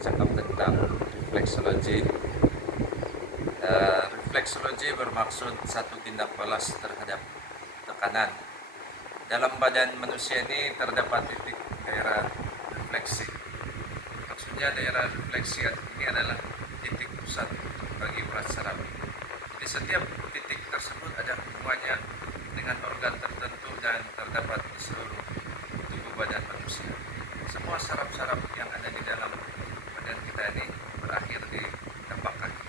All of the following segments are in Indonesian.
bercakap tentang refleksologi. Refleksologi bermaksud satu tindak balas terhadap tekanan. Dalam badan manusia ini terdapat titik daerah refleksi. Maksudnya daerah refleksi ini adalah titik pusat bagi urat saraf. Di setiap titik tersebut ada hubungannya dengan organ tertentu dan terdapat di seluruh tubuh badan manusia. Semua saraf-saraf yang ada di dalam badan kita ini berakhir di tapak kaki.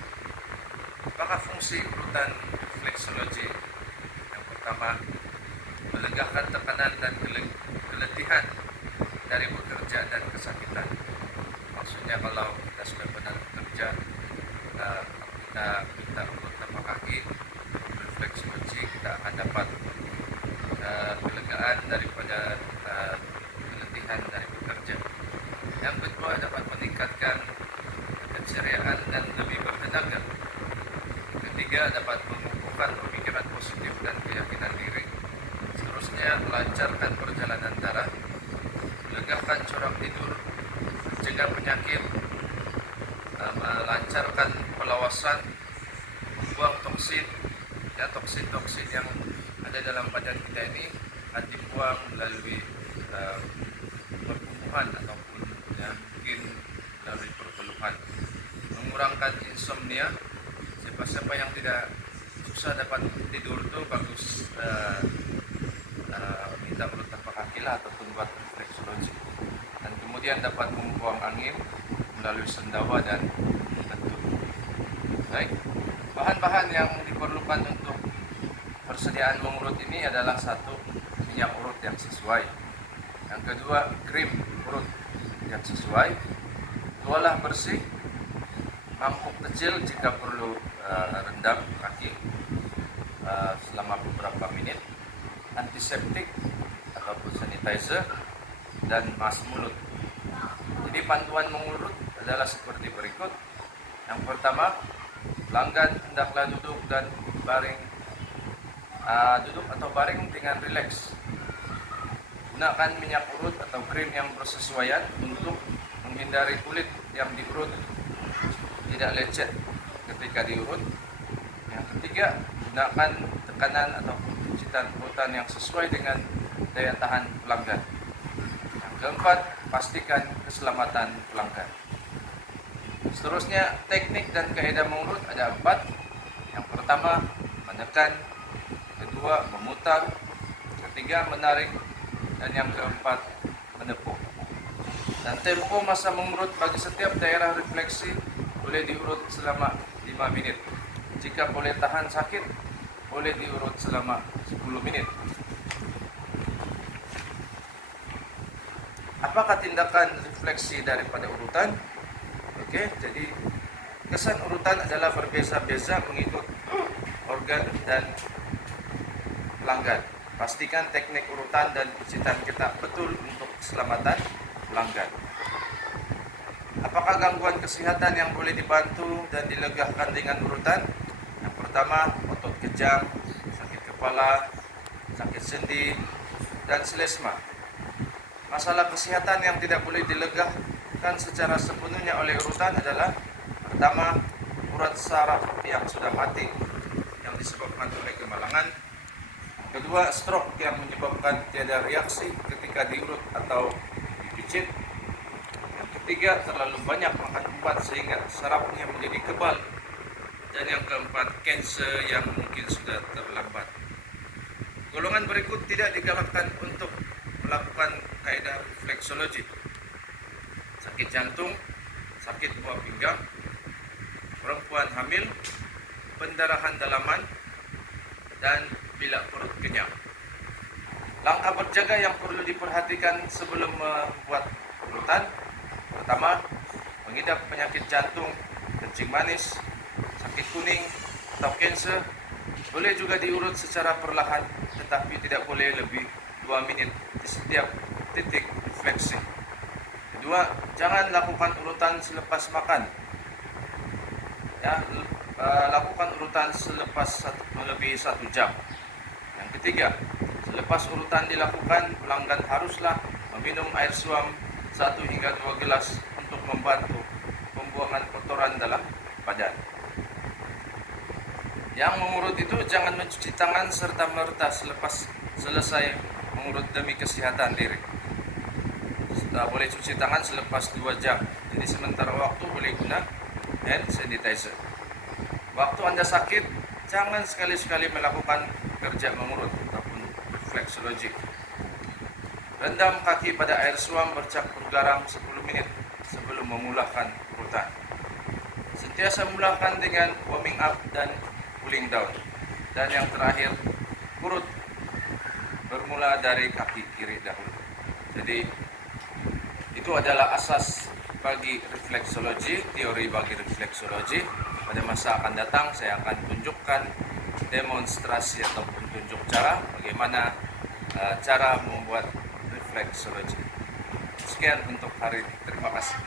Apakah fungsi urutan refleksologi? Yang pertama, melegakan tekanan dan keletihan dari bekerja dan kesakitan. Maksudnya kalau kita sudah pernah bekerja, kita minta urut tapak kaki, refleksologi, kita akan dapat kelegaan daripada keletihan dari bekerja. Yang kedua, dapat meningkatkan keceriaan dan lebih bertenaga. Ketiga, dapat menumbuhkan pemikiran positif dan keyakinan diri. Seterusnya, melancarkan perjalanan darah, melegakan corak tidur, mencegah penyakit, melancarkan pelawasan, membuang toksin, ya, toksin-toksin yang ada dalam badan kita ini dibuang melalui pertumbuhan ataupun mungkin melalui perpeluhan. Mengurangkan insomnia. Siapa-siapa yang tidak susah dapat tidur itu bagus minta urut tapak kaki lah ataupun buat refleksologi. Dan kemudian dapat membuang angin melalui sendawa dan kentut. Baik, bahan-bahan yang diperlukan untuk persediaan mengurut ini adalah satu, minyak urut yang sesuai. Yang kedua, krim urut yang sesuai. Tualah bersih, mangkuk kecil jika perlu rendam kaki selama beberapa menit, antiseptik ataupun sanitizer, dan mas mulut. Jadi panduan mengurut adalah seperti berikut. Yang pertama, pelanggan hendaklah duduk dan baring, duduk atau baring dengan rileks. Gunakan minyak urut atau krim yang bersesuaian untuk menghindari kulit yang diurut tidak lecet ketika diurut. Yang ketiga, gunakan tekanan atau pijitan urutan yang sesuai dengan daya tahan pelanggan. Yang keempat, pastikan keselamatan pelanggan. Seterusnya, teknik dan kaidah mengurut ada 4. Yang pertama, menekan. Kedua, memutar. Ketiga, menarik. Dan yang keempat, menepuk. Dan tempo masa mengurut bagi setiap daerah refleksi boleh diurut selama 5 menit. Jika boleh tahan sakit, boleh diurut selama 10 menit. Apakah tindakan refleksi daripada urutan? Oke, jadi kesan urutan adalah berbeza-beza mengikut organ dan pelanggan. Pastikan teknik urutan dan pijitan kita betul untuk keselamatan pelanggan. Apakah gangguan kesehatan yang boleh dibantu dan dilegakan dengan urutan? Yang pertama, otot kejang, sakit kepala, sakit sendi, dan selesma. Masalah kesehatan yang tidak boleh dilegakan secara sepenuhnya oleh urutan adalah: pertama, urat saraf yang sudah mati yang disebabkan oleh kemalangan. Kedua, stroke yang menyebabkan tiada reaksi ketika diurut atau dipijit. Yang ketiga, terlalu banyak makan obat sehingga sarafnya menjadi kebal. Dan yang keempat, kanser yang mungkin sudah terlambat. Golongan berikut tidak digalakkan untuk melakukan kaidah refleksologi: sakit jantung, sakit buah pinggang, perempuan hamil, pendarahan dalaman, dan bila perut kenyang. Langkah berjaga yang perlu diperhatikan sebelum membuat urutan: pertama, mengidap penyakit jantung, kencing manis, sakit kuning, atau kanser. Boleh juga diurut secara perlahan, tetapi tidak boleh lebih 2 menit di setiap titik refleksi. Kedua, jangan lakukan urutan selepas makan. Ya, lakukan urutan selepas melebihi 1 jam. Yang ketiga, selepas urutan dilakukan, pelanggan haruslah meminum air suam 1 hingga 2 gelas untuk membantu pembuangan kotoran dalam badan. Yang mengurut itu jangan mencuci tangan serta-merta selepas selesai mengurut demi kesehatan diri. Boleh cuci tangan selepas 2 jam. Jadi sementara waktu boleh guna hand sanitizer. Waktu Anda sakit, jangan sekali-sekali melakukan kerja mengurut ataupun refleksologi. Rendam kaki pada air suam bercampur garam 10 menit sebelum memulakan urutan. Sentiasa mulakan dengan warming up dan cooling down. Dan yang terakhir, urut bermula dari kaki kiri dahulu. Jadi itu adalah asas bagi refleksologi, teori bagi refleksologi. Pada masa akan datang saya akan tunjukkan demonstrasi ataupun tunjuk cara bagaimana cara membuat refleksologi. Sekian untuk hari ini. Terima kasih.